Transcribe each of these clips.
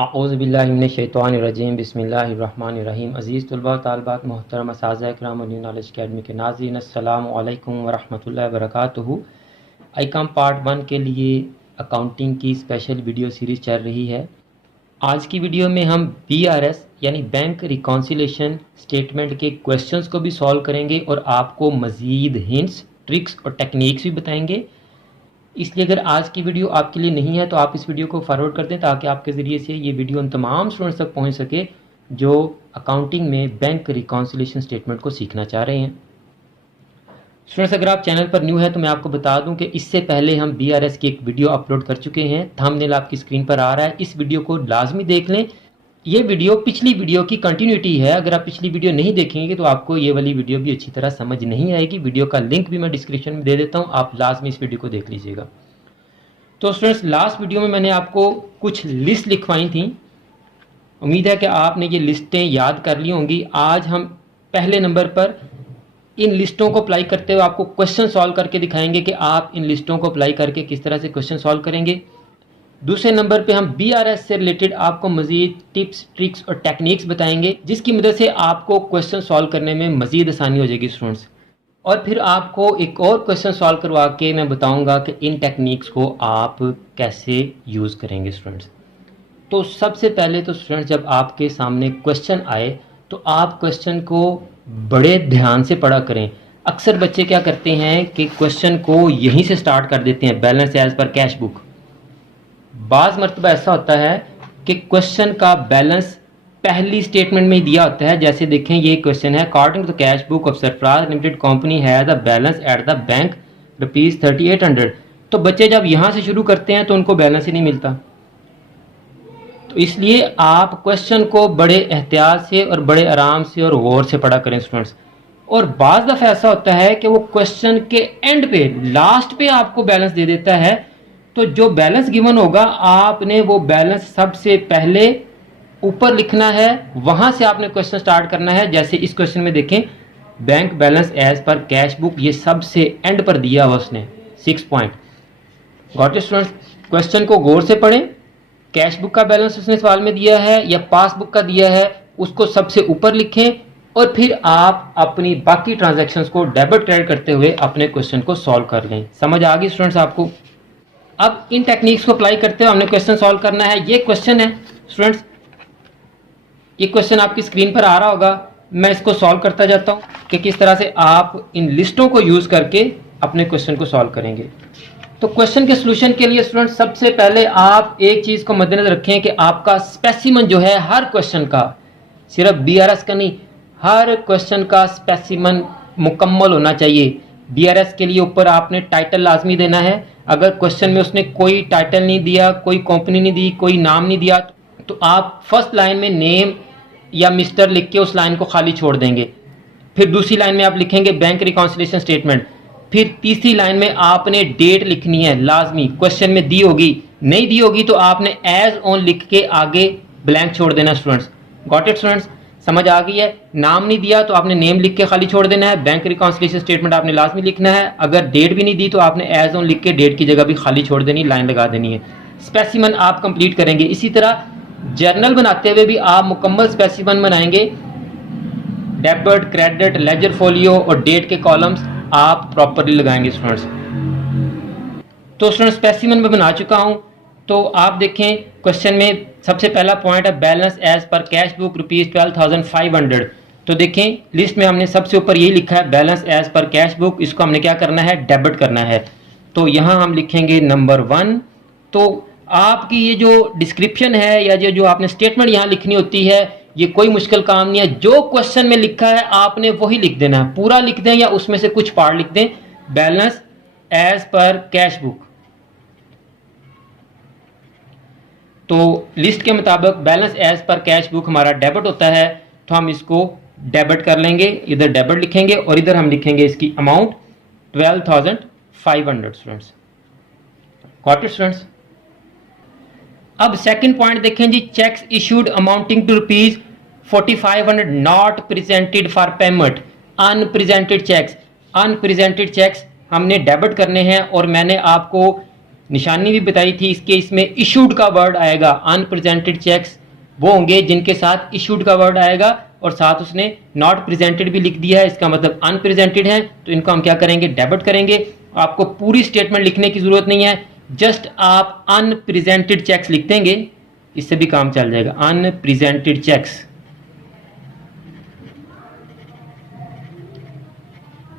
आऊज़ुबिल्लाहिमिनश्शैतानिर्रजीम बिस्मिल्लाहिर्रहमानिर्रहीम। अज़ीज़ तलबा तालिबात मोहतरम असातिज़ा इकराम न्यू नॉलेज अकेडमी के नाज़रीन, अस्सलामु अलैकुम वरहमतुल्लाहि वबरकातुहू। आईकॉम पार्ट 1 के लिए अकाउंटिंग की स्पेशल वीडियो सीरीज़ चल रही है। आज की वीडियो में हम BRS यानी बैंक रिकॉन्सिलेशन स्टेटमेंट के क्वेश्चंस को भी सॉल्व करेंगे और आपको मज़ीद हिंट्स, ट्रिक्स और टेक्निक्स भी बताएंगे। इसलिए अगर आज की वीडियो आपके लिए नहीं है तो आप इस वीडियो को फॉरवर्ड कर दें ताकि आपके ज़रिए से ये वीडियो उन तमाम स्टूडेंट्स तक पहुंच सके जो अकाउंटिंग में बैंक रिकॉन्सिलेशन स्टेटमेंट को सीखना चाह रहे हैं। स्टूडेंट्स, अगर आप चैनल पर न्यू है तो मैं आपको बता दूं कि इससे पहले हम BRS की एक वीडियो अपलोड कर चुके हैं। थंबनेल आपकी स्क्रीन पर आ रहा है, इस वीडियो को लाजमी देख लें। ये वीडियो पिछली वीडियो की कंटिन्यूटी है। अगर आप पिछली वीडियो नहीं देखेंगे तो आपको ये वाली वीडियो भी अच्छी तरह समझ नहीं आएगी। वीडियो का लिंक भी मैं डिस्क्रिप्शन में दे देता हूँ, आप लाजमी इस वीडियो को देख लीजिएगा। तो स्टूडेंट्स, लास्ट वीडियो में मैंने आपको कुछ लिस्ट लिखवाई थी। उम्मीद है कि आपने ये लिस्टें याद कर ली होंगी। आज हम पहले नंबर पर इन लिस्टों को अप्लाई करते हुए आपको क्वेश्चन सॉल्व करके दिखाएंगे कि आप इन लिस्टों को अप्लाई करके किस तरह से क्वेश्चन सॉल्व करेंगे। दूसरे नंबर पे हम BRS से रिलेटेड आपको मज़ीद टिप्स, ट्रिक्स और टेक्निक्स बताएंगे जिसकी मदद से आपको क्वेश्चन सॉल्व करने में मज़ीद आसानी हो जाएगी स्टूडेंट्स। और फिर आपको एक और क्वेश्चन सॉल्व करवा के मैं बताऊंगा कि इन टेक्निक्स को आप कैसे यूज़ करेंगे स्टूडेंट्स। तो सबसे पहले तो स्टूडेंट्स, जब आपके सामने क्वेश्चन आए तो आप क्वेश्चन को बड़े ध्यान से पढ़ा करें। अक्सर बच्चे क्या करते हैं कि क्वेश्चन को यहीं से स्टार्ट कर देते हैं, balance as per cash book. बाज़ मरतबा ऐसा होता है कि क्वेश्चन का बैलेंस पहली स्टेटमेंट में ही दिया होता है। जैसे देखें, ये क्वेश्चन है, according to the cash book of Sarfaraz limited company has the balance at the bank ₹3800। तो बच्चे जब यहाँ से शुरू करते हैं तो उनको बैलेंस ही नहीं मिलता। तो इसलिए आप क्वेश्चन को बड़े एहतियात से और बड़े आराम से और गौर से पढ़ा करें स्टूडेंट्स। और बाज़ दफ़ा ऐसा होता है कि वो क्वेश्चन के एंड पे, लास्ट पे आपको बैलेंस दे देता है। तो जो बैलेंस गिवन होगा आपने वो बैलेंस सबसे पहले ऊपर लिखना है, वहां से आपने क्वेश्चन स्टार्ट करना है। जैसे इस क्वेश्चन में देखें, bank balance as per cash book, ये सबसे एंड पर दिया हुआ उसने 6 point. Got it students? Question को गौर से पढ़ें। कैश बुक का बैलेंस उसने सवाल में दिया है या पासबुक का दिया है, उसको सबसे ऊपर लिखें और फिर आप अपनी बाकी ट्रांजैक्शंस को डेबिट क्रेडिट करते हुए अपने क्वेश्चन को सॉल्व कर लें। समझ आ गई स्टूडेंट्स आपको? अब इन टेक्निक्स को अप्लाई करते हुए हमने क्वेश्चन सॉल्व करना है। ये क्वेश्चन है स्टूडेंट्स, ये क्वेश्चन आपकी स्क्रीन पर आ रहा होगा। मैं इसको सॉल्व करता जाता हूँ कि किस तरह से आप इन लिस्टों को यूज़ करके अपने क्वेश्चन को सॉल्व करेंगे। तो क्वेश्चन के सॉल्यूशन के लिए स्टूडेंट, सबसे पहले आप एक चीज़ को मद्देनजर रखें कि आपका स्पेसिमन जो है हर क्वेश्चन का, सिर्फ BRS का नहीं, हर क्वेश्चन का स्पेसिमन मुकम्मल होना चाहिए। BRS के लिए ऊपर आपने टाइटल लाजमी देना है। अगर क्वेश्चन में उसने कोई टाइटल नहीं दिया, कोई कंपनी नहीं दी, कोई नाम नहीं दिया, तो आप फर्स्ट लाइन में नेम या मिस्टर लिख के उस लाइन को खाली छोड़ देंगे। फिर दूसरी लाइन में आप लिखेंगे बैंक रिकॉन्सिलेशन स्टेटमेंट। फिर तीसरी लाइन में आपने डेट लिखनी है लाजमी, क्वेश्चन में दी होगी, नहीं दी होगी तो आपने एज ऑन लिख के आगे ब्लैंक छोड़ देना स्टूडेंट्स। Got it students? समझ आ गई है? नाम नहीं दिया तो आपने नेम लिख के खाली छोड़ देना है। बैंक रिकॉन्सिलेशन स्टेटमेंट आपने लाजमी लिखना है। अगर डेट भी नहीं दी तो आपने एज ऑन लिख के डेट की जगह भी खाली छोड़ देनी, लाइन लगा देनी है। स्पेसिमन आप कंप्लीट करेंगे। इसी तरह जर्नल बनाते हुए भी आप मुकम्मल स्पेसिमन बनाएंगे। डेबिट, क्रेडिट, लेजर फोलियो और डेट के कॉलम्स आप प्रॉपरली लगाएंगे स्टूडेंट्स। तो स्टूडेंट, स्पेसिमन में बना चुका हूं। तो आप देखें, क्वेश्चन में सबसे पहला पॉइंट है balance as per cash book ₹12,500। तो देखें, लिस्ट में हमने सबसे ऊपर यही लिखा है balance as per cash book. इसको हमने क्या करना है? डेबिट करना है। तो यहां हम लिखेंगे नंबर 1। तो आपकी ये जो डिस्क्रिप्शन है या जो आपने स्टेटमेंट यहाँ लिखनी होती है, ये कोई मुश्किल काम नहीं है। जो क्वेश्चन में लिखा है आपने वही लिख देना है। पूरा लिख दें या उसमें से कुछ पार्ट लिख दें। Balance as per cash book, तो लिस्ट के मुताबिक balance as per cash book हमारा डेबिट होता है, तो हम इसको डेबिट कर लेंगे। इधर डेबिट लिखेंगे और इधर हम लिखेंगे इसकी amount 12,500 students. Got it students? अब सेकंड पॉइंट देखें जी, cheques issued amounting to ₹4500 not presented for payment. Unpresented cheques, unpresented cheques हमने डेबिट करने हैं। और मैंने आपको निशानी भी बताई थी इसके, इसमें इशूड का वर्ड आएगा। अनप्रेजेंटेड चेक्स वो होंगे जिनके साथ इशूड का वर्ड आएगा और साथ उसने नॉट प्रेजेंटेड भी लिख दिया है, इसका मतलब अनप्रेजेंटेड है, तो इनको हम क्या करेंगे, डेबिट करेंगे। आपको पूरी स्टेटमेंट लिखने की जरूरत नहीं है, जस्ट आप अनप्रेजेंटेड चेक्स लिख देंगे, इससे भी काम चल जाएगा। अनप्रेजेंटेड चेक्स,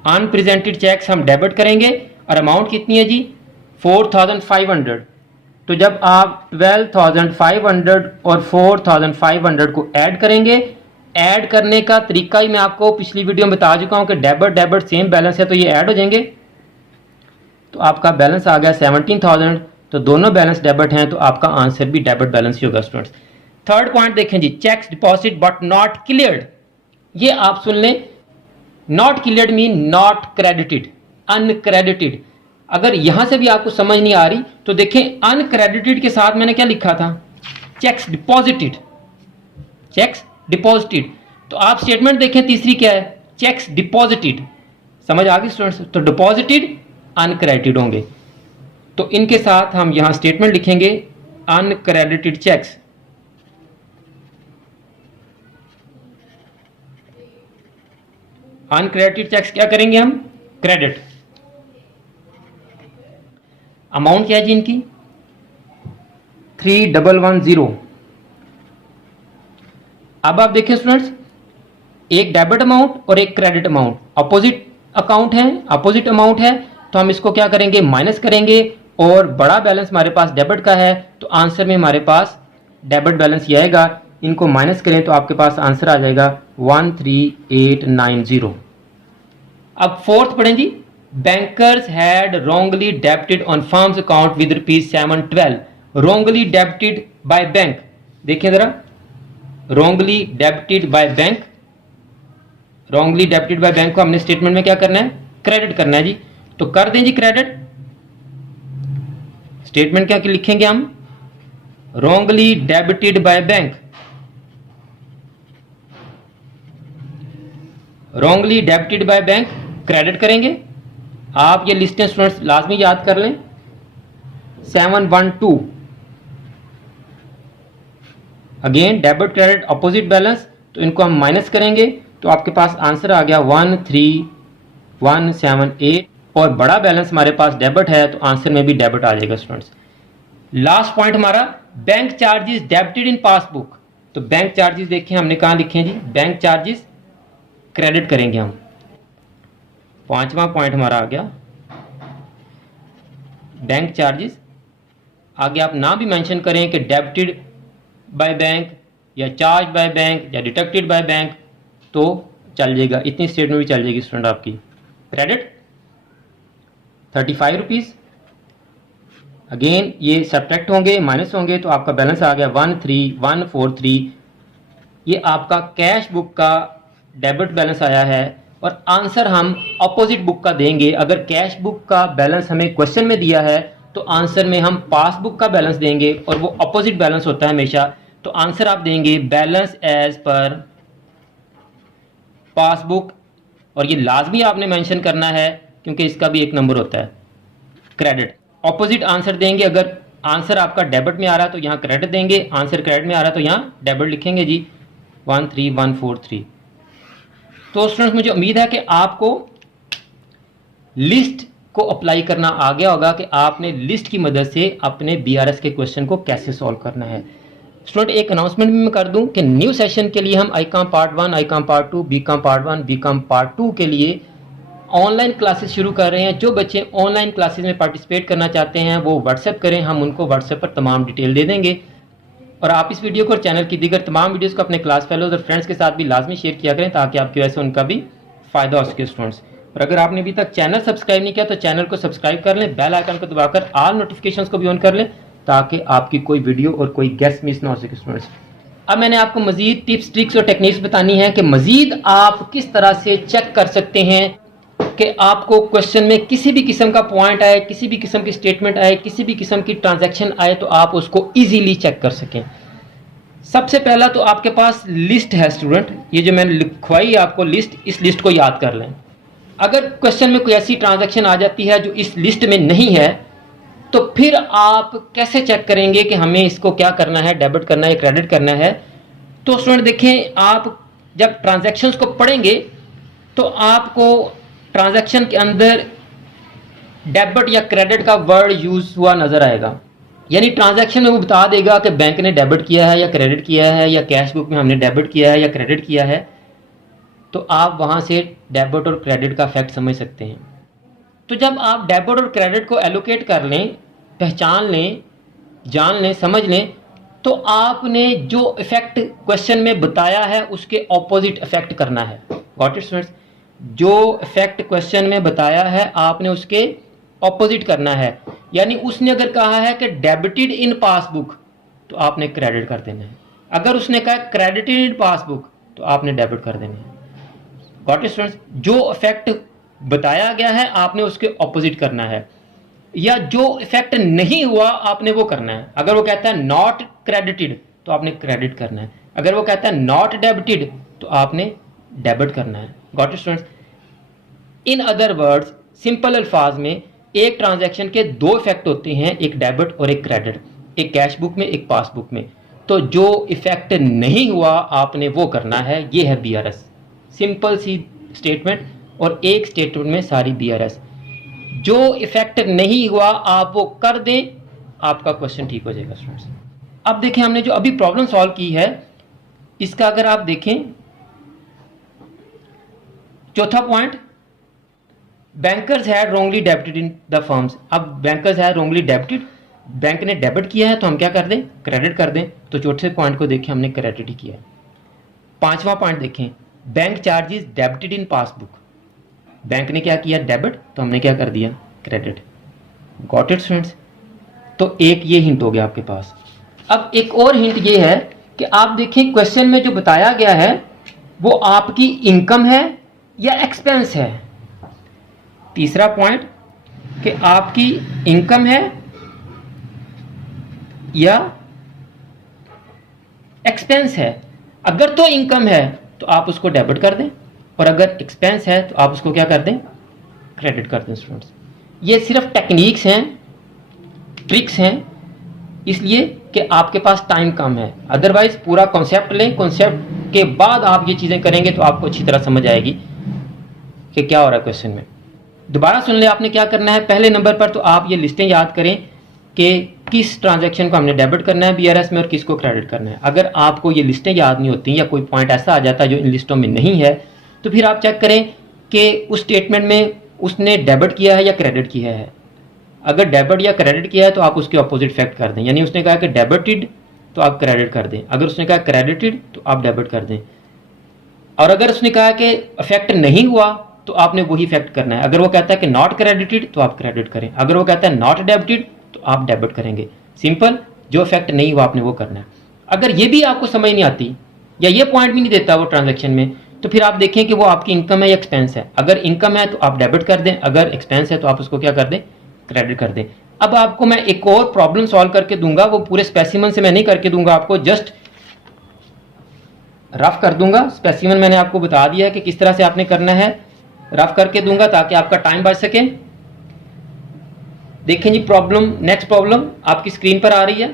अनप्रेजेंटेड चेक्स हम डेबिट करेंगे और अमाउंट कितनी है जी, 4500। तो जब आप 12,500 और 4,500 को ऐड करेंगे, ऐड करने का तरीका ही मैं आपको पिछली वीडियो में बता चुका हूं कि डेबिट डेबिट सेम बैलेंस है तो ये ऐड हो जाएंगे, तो आपका बैलेंस आ गया 17,000। तो दोनों बैलेंस डेबिट हैं तो आपका आंसर भी डेबिट बैलेंस ही होगा स्टूडेंट्स। थर्ड पॉइंट देखें जी, cheques deposit but not cleared. ये आप सुन लें, not cleared mean not credited, uncredited. अगर यहां से भी आपको समझ नहीं आ रही तो देखें, अनक्रेडिटेड के साथ मैंने क्या लिखा था, चेक्स डिपॉजिटेड, चेक्स डिपॉजिटेड। तो आप स्टेटमेंट देखें तीसरी क्या है, चेक्स डिपॉजिटेड। समझ आ गई स्टूडेंट्स? तो डिपॉजिटेड अनक्रेडिटेड होंगे, तो इनके साथ हम यहां स्टेटमेंट लिखेंगे अनक्रेडिटेड चेक्स। अनक्रेडिटेड चेक्स क्या करेंगे हम, क्रेडिट। अमाउंट क्या है जी इनकी, 3110। अब आप देखिए स्टूडेंट्स, एक डेबिट अमाउंट और एक क्रेडिट अमाउंट अपोजिट अकाउंट है, अपोजिट अमाउंट है, तो हम इसको क्या करेंगे, माइनस करेंगे, और बड़ा बैलेंस हमारे पास डेबिट का है तो आंसर में हमारे पास डेबिट बैलेंस ये आएगा। इनको माइनस करें तो आपके पास आंसर आ जाएगा 13890। अब फोर्थ पढ़ें जी, bankers had wrongly debited on firm's account with ₹712। Wrongly debited by bank, देखिए जरा, wrongly debited by bank, wrongly debited by bank को हमने स्टेटमेंट में क्या करना है, क्रेडिट करना है जी। तो कर दें जी क्रेडिट। स्टेटमेंट क्या लिखेंगे हम, wrongly debited by bank, wrongly debited by bank credit करेंगे। आप ये लिस्टें स्टूडेंट्स लाजमी याद कर लें, 712। Again debit credit opposite balance, तो इनको हम माइनस करेंगे तो आपके पास आंसर आ गया 13178, और बड़ा बैलेंस हमारे पास डेबिट है तो आंसर में भी डेबिट आ जाएगा स्टूडेंट्स। लास्ट पॉइंट हमारा, bank charges debited in passbook. तो बैंक चार्जेस देखिए हमने कहां लिखे हैं जी, बैंक चार्जेस क्रेडिट करेंगे हम। पांचवा पॉइंट हमारा आ गया बैंक चार्जेस। आगे आप ना भी मेंशन करें कि डेबिटेड बाय बैंक या चार्ज बाय बैंक या डिडक्टेड बाय बैंक तो चल जाएगा, इतनी स्टेटमेंट भी चल जाएगी स्टूडेंट आपकी। क्रेडिट 35 रुपीज़, अगेन ये सब्ट्रैक्ट होंगे, माइनस होंगे, तो आपका बैलेंस आ गया 13143। ये आपका कैश बुक का डेबिट बैलेंस आया है, और आंसर हम अपोजिट बुक का देंगे। अगर कैश बुक का बैलेंस हमें क्वेश्चन में दिया है तो आंसर में हम पासबुक का बैलेंस देंगे, और वो अपोजिट बैलेंस होता है हमेशा। तो आंसर आप देंगे बैलेंस एज पर पासबुक, और ये लाजमी आपने मेंशन करना है क्योंकि इसका भी एक नंबर होता है क्रेडिट। ऑपोजिट आंसर देंगे, अगर आंसर आपका डेबिट में आ रहा है तो यहाँ क्रेडिट देंगे, आंसर क्रेडिट में आ रहा है तो यहाँ डेबिट लिखेंगे जी, 13143। तो स्टूडेंट्स मुझे उम्मीद है कि आपको लिस्ट को अप्लाई करना आ गया होगा कि आपने लिस्ट की मदद से अपने बीआरएस के क्वेश्चन को कैसे सॉल्व करना है। स्टूडेंट एक अनाउंसमेंट भी मैं कर दूं कि न्यू सेशन के लिए हम ICom part 1, ICom part 2, BCom part 1, BCom part 2 के लिए ऑनलाइन क्लासेस शुरू कर रहे हैं। जो बच्चे ऑनलाइन क्लासेस में पार्टिसिपेट करना चाहते हैं वो व्हाट्सएप करें, हम उनको व्हाट्सएप पर तमाम डिटेल दे देंगे। और आप इस वीडियो को और चैनल की दीगर तमाम वीडियोस को अपने क्लास फेलोज और फ्रेंड्स के साथ भी लाजमी शेयर किया करें ताकि आपकी वजह से उनका भी फ़ायदा हो सके स्टूडेंट्स। और अगर आपने अभी तक चैनल सब्सक्राइब नहीं किया तो चैनल को सब्सक्राइब कर लें, बेल आइकन को दबाकर ऑल नोटिफिकेशंस को भी ऑन कर लें ताकि आपकी कोई वीडियो और कोई गेस्ट मिस ना हो सके स्टूडेंट्स। अब मैंने आपको मजीद टिप्स, ट्रिक्स और टेक्निक्स बतानी है कि मजीद आप किस तरह से चेक कर सकते हैं कि आपको क्वेश्चन में किसी भी किस्म का पॉइंट आए, किसी भी किस्म की स्टेटमेंट आए, किसी भी किस्म की ट्रांजैक्शन आए तो आप उसको ईजीली चेक कर सकें। सबसे पहला तो आपके पास लिस्ट है स्टूडेंट, ये जो मैंने लिखवाई आपको लिस्ट, इस लिस्ट को याद कर लें। अगर क्वेश्चन में कोई ऐसी ट्रांजैक्शन आ जाती है जो इस लिस्ट में नहीं है तो फिर आप कैसे चेक करेंगे कि हमें इसको क्या करना है, डेबिट करना है, क्रेडिट करना है? तो स्टूडेंट देखें, आप जब ट्रांजैक्शंस को पढ़ेंगे तो आपको ट्रांजैक्शन के अंदर डेबिट या क्रेडिट का वर्ड यूज हुआ नजर आएगा। यानी ट्रांजैक्शन में वो बता देगा कि बैंक ने डेबिट किया है या क्रेडिट किया है, या कैश बुक में हमने डेबिट किया है या क्रेडिट किया है। तो आप वहां से डेबिट और क्रेडिट का फैक्ट समझ सकते हैं। तो जब आप डेबिट और क्रेडिट को एलोकेट कर लें, पहचान लें, जान लें, समझ लें, तो आपने जो इफेक्ट क्वेश्चन में बताया है उसके ऑपोजिट इफेक्ट करना है। Got it students? जो इफेक्ट क्वेश्चन में बताया है आपने उसके ऑपोजिट करना है। यानी उसने अगर कहा है कि डेबिटेड इन पासबुक, तो आपने क्रेडिट कर देना है। अगर उसने कहा क्रेडिटेड इन पासबुक, तो आपने डेबिट कर देना है। Got it students? जो इफेक्ट बताया गया है आपने उसके ऑपोजिट करना है, या जो इफेक्ट नहीं हुआ आपने वो करना है। अगर वो कहता है नॉट क्रेडिटेड, तो आपने क्रेडिट करना है। अगर वो कहता है नॉट डेबिटेड, तो आपने डेबिट करना है। Got it students? In other words, simple अल्फाज में, एक ट्रांजैक्शन के दो इफेक्ट होते हैं, एक डेबिट और एक क्रेडिट, एक कैश बुक में, एक पासबुक में। तो जो इफेक्ट नहीं हुआ आपने वो करना है। ये है बीआरएस, सिंपल सी स्टेटमेंट, और एक स्टेटमेंट में सारी बीआरएस। जो इफेक्ट नहीं हुआ आप वो कर दें, आपका क्वेश्चन ठीक हो जाएगा स्टूडेंट्स। अब देखें, हमने जो अभी प्रॉब्लम सॉल्व की है, इसका अगर आप देखें, चौथा point, bankers had wrongly debited in the firm's. अब bankers had wrongly debited, bank ने डेबिट किया है तो हम क्या कर दें, क्रेडिट कर दें। तो चौथे पॉइंट को देखें, हमने क्रेडिट ही किया है। पांचवा पॉइंट देखें, bank charges debited in passbook. Bank ने क्या किया, डेबिट, तो हमने क्या कर दिया, क्रेडिट। Got it students? तो एक ये हिंट हो गया आपके पास। अब एक और हिंट ये है कि आप देखें क्वेश्चन में जो बताया गया है वो आपकी इनकम है या एक्सपेंस है। तीसरा पॉइंट कि आपकी इनकम है या एक्सपेंस है। अगर तो इनकम है तो आप उसको डेबिट कर दें, और अगर एक्सपेंस है तो आप उसको क्या कर दें, क्रेडिट कर दें स्टूडेंट्स। ये सिर्फ टेक्निक्स हैं, ट्रिक्स हैं, इसलिए कि आपके पास टाइम कम है। अदरवाइज पूरा कॉन्सेप्ट लें, कॉन्सेप्ट के बाद आप ये चीज़ें करेंगे तो आपको अच्छी तरह समझ आएगी कि क्या हो रहा है क्वेश्चन में। दोबारा सुन ले, आपने क्या करना है। पहले नंबर पर तो आप ये लिस्टें याद करें कि किस ट्रांजैक्शन को हमने डेबिट करना है बीआरएस में और किसको क्रेडिट करना है। अगर आपको ये लिस्टें याद नहीं होती या कोई पॉइंट ऐसा आ जाता है जो इन लिस्टों में नहीं है, तो फिर आप चेक करें कि उस स्टेटमेंट में उसने डेबिट किया है या क्रेडिट किया है। अगर डेबिट या क्रेडिट किया है तो आप उसके ऑपोजिट फैक्ट कर दें। यानी उसने कहा कि डेबिटेड, तो आप क्रेडिट कर दें। अगर उसने कहा क्रेडिटेड, तो आप डेबिट कर दें। और अगर उसने कहा कि इफेक्ट नहीं हुआ, तो आपने वही फैक्ट करना है। अगर वो कहता है कि नॉट क्रेडिटेड, तो आप क्रेडिट करें। अगर वो कहता है नॉट डेबिटेड, तो आप डेबिट करेंगे। सिंपल, जो इफेक्ट नहीं हुआ आपने वो करना है। अगर ये भी आपको समझ नहीं आती या ये पॉइंट भी नहीं देता वो ट्रांजैक्शन में, तो फिर आप देखें कि वो आपकी इनकम है या एक्सपेंस है। अगर इनकम है तो आप डेबिट कर दें, अगर एक्सपेंस है तो आप उसको क्या कर दें, क्रेडिट कर दें। अब आपको मैं एक और प्रॉब्लम सॉल्व करके दूंगा, वो पूरे स्पेसिमन से मैं नहीं करके दूंगा आपको, जस्ट रफ कर दूंगा। स्पेसिमन मैंने आपको बता दिया है कि किस तरह से आपने करना है, रफ करके दूंगा ताकि आपका टाइम बच सके। देखें जी प्रॉब्लम, नेक्स्ट प्रॉब्लम आपकी स्क्रीन पर आ रही है।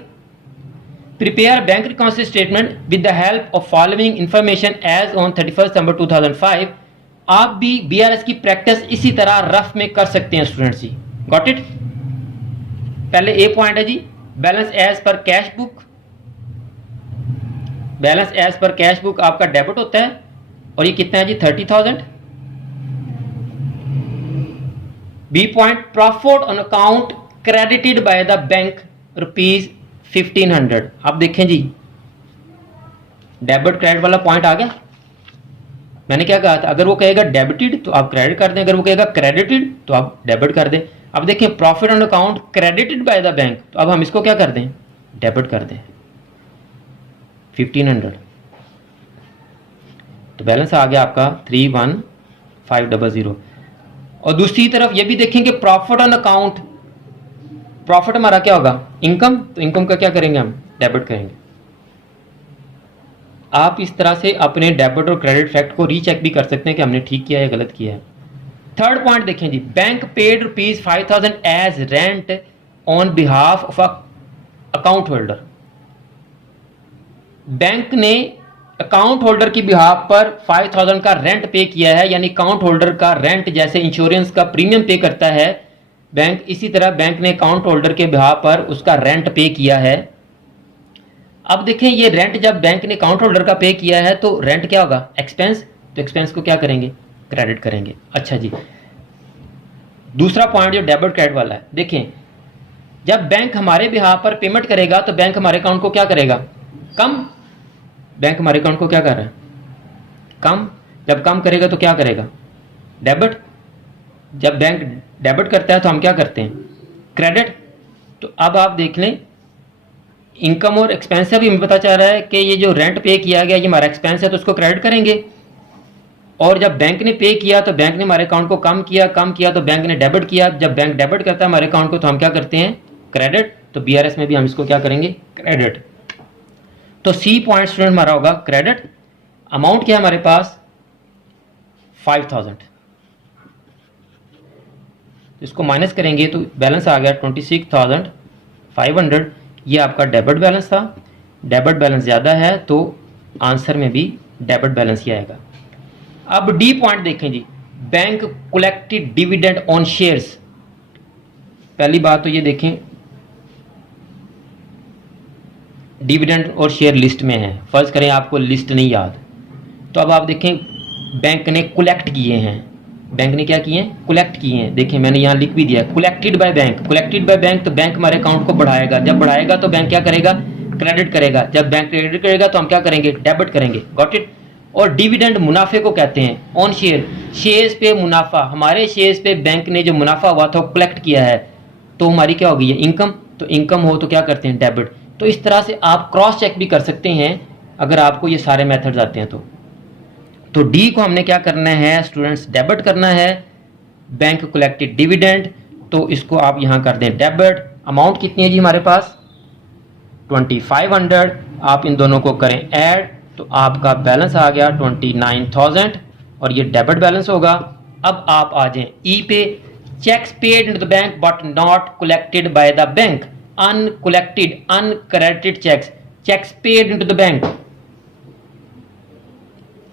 Prepare bank reconciliation statement with the help of following information as on 31 December 2005। आप भी बीआरएस की प्रैक्टिस इसी तरह रफ में कर सकते हैं स्टूडेंट्स जी। Got it? पहले ए पॉइंट है जी, balance as per cash book. Balance as per cash book आपका डेबिट होता है, और ये कितना है जी, 30,000। B point, profit on account credited by the bank ₹1500। आप देखें जी, डेबिट क्रेडिट वाला पॉइंट आ गया। मैंने क्या कहा था, अगर वो कहेगा डेबिटेड तो आप क्रेडिट कर दें, अगर वो कहेगा क्रेडिटेड तो आप डेबिट कर दें। अब देखें, profit on account credited by the bank, तो अब हम इसको क्या कर दें, डेबिट कर दें 1500। तो बैलेंस आ गया आपका 31,500। और दूसरी तरफ ये भी देखें कि प्रॉफिट ऑन अकाउंट, प्रॉफिट हमारा क्या होगा, इनकम, तो इनकम का क्या करेंगे हम, डेबिट करेंगे। आप इस तरह से अपने डेबिट और क्रेडिट फैक्ट को रीचेक भी कर सकते हैं कि हमने ठीक किया है या गलत किया है। थर्ड पॉइंट देखें जी, bank paid ₹5,000 as rent on behalf of a account holder. Bank ने अकाउंट होल्डर की बिहाफ पर 5000 का रेंट पे किया है, यानी अकाउंट होल्डर का रेंट जैसे इंश्योरेंस का प्रीमियम पे करता है बैंक, इसी तरह बैंक ने अकाउंट होल्डर के बिहाफ पर उसका रेंट पे किया है। अब देखें ये रेंट जब बैंक ने अकाउंट होल्डर का पे किया है तो रेंट क्या होगा, एक्सपेंस, तो एक्सपेंस को क्या करेंगे, क्रेडिट करेंगे। अच्छा जी, दूसरा पॉइंट जो डेबिट क्रेडिट वाला है, देखें जब बैंक हमारे बिहाफ पर पेमेंट करेगा तो बैंक हमारे अकाउंट को क्या करेगा, कम, बैंक हमारे अकाउंट को क्या कर रहा है, कम, जब कम करेगा तो क्या करेगा, डेबिट, जब बैंक डेबिट करता है तो हम क्या करते हैं, क्रेडिट। तो अब आप देख लें इनकम और एक्सपेंस से भी हमें पता चल रहा है कि ये जो रेंट पे किया गया ये हमारा एक्सपेंस है तो उसको क्रेडिट करेंगे, और जब बैंक ने पे किया तो बैंक ने हमारे अकाउंट को कम किया तो बैंक ने डेबिट किया, जब बैंक डेबिट करता है हमारे अकाउंट को तो हम क्या करते हैं, क्रेडिट। तो बीआरएस में भी हम इसको क्या करेंगे, क्रेडिट। तो सी पॉइंट स्टूडेंट हमारा होगा क्रेडिट। अमाउंट क्या है हमारे पास 5000, इसको माइनस करेंगे तो बैलेंस आ गया 26,500। ये आपका डेबिट बैलेंस था, डेबिट बैलेंस ज़्यादा है तो आंसर में भी डेबिट बैलेंस ही आएगा। अब डी पॉइंट देखें जी, bank collected dividend on shares. पहली बात तो ये देखें डिविडेंड और शेयर लिस्ट में है, फर्ज करें आपको लिस्ट नहीं याद, तो अब आप देखें बैंक ने कलेक्ट किए हैं, बैंक ने क्या किए हैं, कलेक्ट किए हैं। देखिए मैंने यहाँ लिख भी दिया collected by bank, collected by bank, तो बैंक हमारे अकाउंट को बढ़ाएगा, जब बढ़ाएगा तो बैंक क्या करेगा, क्रेडिट करेगा, जब बैंक क्रेडिट करेगा तो हम क्या करेंगे, डेबिट करेंगे, गॉट इट। और डिविडेंड मुनाफे को कहते हैं, ऑन शेयर, शेयर्स पे मुनाफा, हमारे शेयर्स पे बैंक ने जो मुनाफा हुआ था वो कलेक्ट किया है तो हमारी क्या होगी, इनकम, तो इनकम हो तो क्या करते हैं, डेबिट। तो इस तरह से आप क्रॉस चेक भी कर सकते हैं अगर आपको ये सारे मेथड्स आते हैं तो डी को हमने क्या करना है स्टूडेंट्स, डेबिट करना है, बैंक कलेक्टेड डिविडेंड, तो इसको आप यहाँ कर दें डेबिट। अमाउंट कितनी है जी हमारे पास 2500, आप इन दोनों को करें ऐड तो आपका बैलेंस आ गया 29,000 और ये डेबिट बैलेंस होगा। अब आप आ जाएं ई पे, cheques paid into the bank but not collected by the bank, uncollected uncredited cheques, cheques paid into the bank.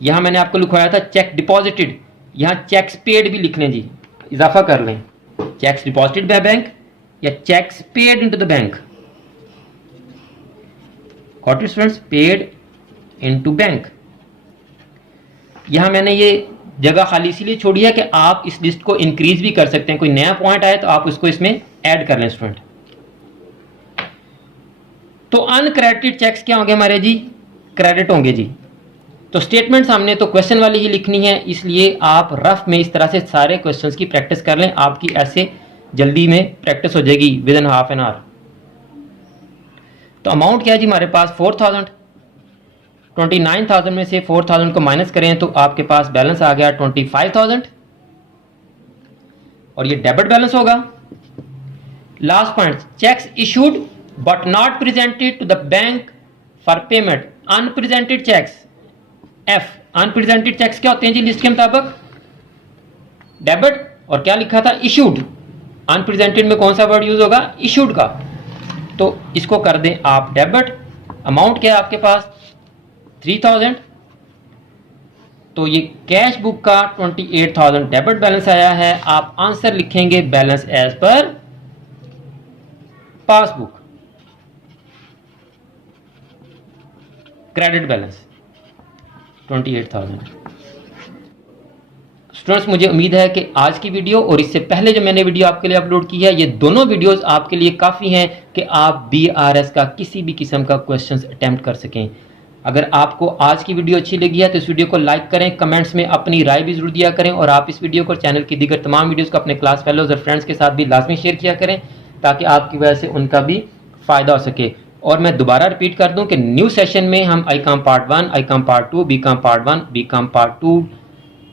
यहां मैंने आपको लिखवाया था चेक डिपॉजिटेड, यहां चेक्स पेड भी लिख लें जी, इजाफा कर लें, चेक्स डिपॉजिटेड बाय बैंक या cheques paid into the bank, got it students, paid into bank. यहां मैंने ये जगह खाली इसीलिए छोड़ी है कि आप इस लिस्ट को इंक्रीज भी कर सकते हैं, कोई नया पॉइंट आए तो आप उसको इसमें ऐड कर लें स्टूडेंट। तो अनक्रेडिटेड चेक्स क्या होंगे हमारे जी, क्रेडिट होंगे जी। तो स्टेटमेंट हमने तो क्वेश्चन वाली ही लिखनी है, इसलिए आप रफ में इस तरह से सारे क्वेश्चंस की प्रैक्टिस कर लें, आपकी ऐसे जल्दी में प्रैक्टिस हो जाएगी with in half an hour. तो अमाउंट क्या है जी हमारे पास 4000, 29,000 में से 4000 को माइनस करें तो आपके पास बैलेंस आ गया 25,000 और ये डेबिट बैलेंस होगा। Last point, cheques issued but not presented to the bank for payment, unpresented cheques, F, unpresented cheques क्या होते हैं जी लिस्ट के मुताबिक, डेबिट, और क्या लिखा था, इशूड, अनप्रेजेंटेड में कौन सा वर्ड यूज होगा, इशूड का, तो इसको कर दें आप डेबिट। अमाउंट क्या है आपके पास 3000, तो ये कैश बुक का 28,000 डेबिट बैलेंस आया है। आप आंसर लिखेंगे balance as per passbook, credit balance 28,000। Students मुझे उम्मीद है कि आज की वीडियो और इससे पहले जो मैंने वीडियो आपके लिए अपलोड की है, ये दोनों वीडियोस आपके लिए काफ़ी हैं कि आप बीआरएस का किसी भी किस्म का क्वेश्चंस अटेम्प्ट कर सकें। अगर आपको आज की वीडियो अच्छी लगी है तो इस वीडियो को लाइक करें, कमेंट्स में अपनी राय भी जरूर दिया करें, और आप इस वीडियो को चैनल की दीगर तमाम वीडियोज़ को अपने क्लास फेलोज और फ्रेंड्स के साथ भी लाजमी शेयर किया करें ताकि आपकी वजह से उनका भी फ़ायदा हो सके। और मैं दोबारा रिपीट कर दूं कि न्यू सेशन में हम ICom part 1, ICom part 2, BCom part 1, BCom part 2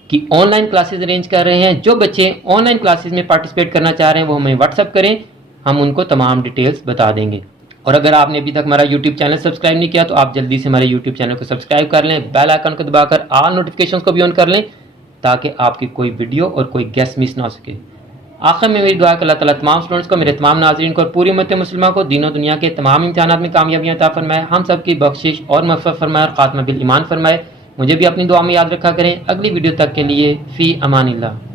की ऑनलाइन क्लासेस अरेंज कर रहे हैं। जो बच्चे ऑनलाइन क्लासेस में पार्टिसिपेट करना चाह रहे हैं वो हमें व्हाट्सअप करें, हम उनको तमाम डिटेल्स बता देंगे। और अगर आपने अभी तक हमारा यूट्यूब चैनल सब्सक्राइब नहीं किया तो आप जल्दी से हमारे यूट्यूब चैनल को सब्सक्राइब कर लें, बेल आइकन को दबाकर ऑल नोटिफिकेशंस को भी ऑन कर लें ताकि आपकी कोई वीडियो और कोई गेस्ट मिस ना हो सके। आखिर में मेरी दुआ है कि अल्लाह ताला तमाम स्टूडेंट्स को, मेरे तमाम नाज़रीन को और पूरी उम्मत मुस्लिमा को दीनों दुनिया के तमाम इम्तिहानात में कामयाबियाँ अता फरमाए, हम सब की बख्शिश और मग़फ़िरत फरमाए और ख़ात्मा बिल ईमान फरमाए। मुझे भी अपनी दुआ में याद रखा करें। अगली वीडियो तक के लिए फ़ी अमानिल्लाह।